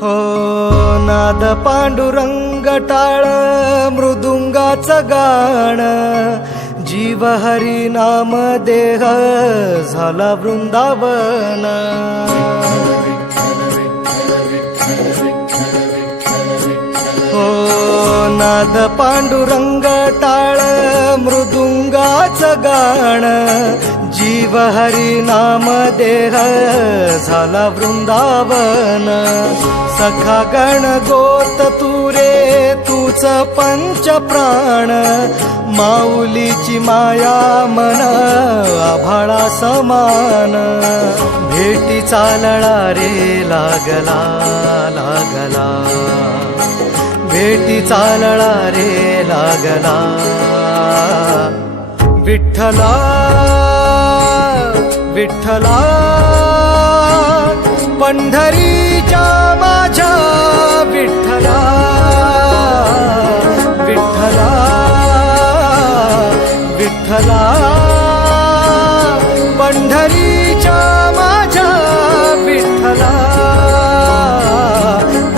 हो नाद पांडुरंग टाळ मृदुंगाचं गाण, जीव हरी नाम देह झाला वृंदावन. हो नाद पांडुरंग टाळ मृदुंगाचं गाण, जीव हरी नाम देह झाला वृंदावन. सखा गण गोत तुरे तूच पंच प्राण, माऊलीची माया मन आभाळा समान. भेटी चालळा रे लागला लागला, भेटी चालळा रे लागला. विठ्ठला विठ्ठला पंढरीच्या माझ्या विठ्ठला, विठ्ठला विठ्ठला पंढरीच्या माझ्या विठ्ठला,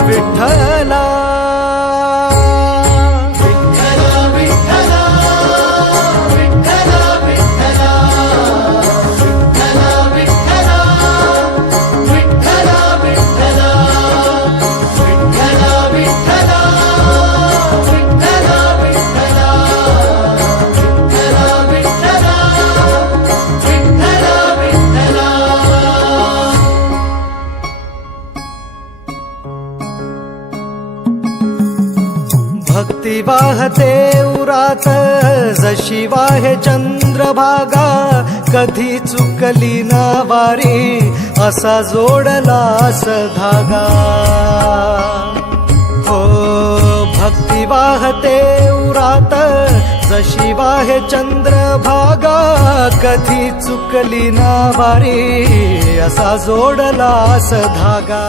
विठ्ठला. भक्ती वाहते उरात जशी वाहे चंद्रभागा, कधी चुकली ना वारी असा जोडलास धागा. हो भक्ती वाहते उरात जशी वाहे चंद्रभागा, कधी चुकली ना वारी असा जोडलास धागा.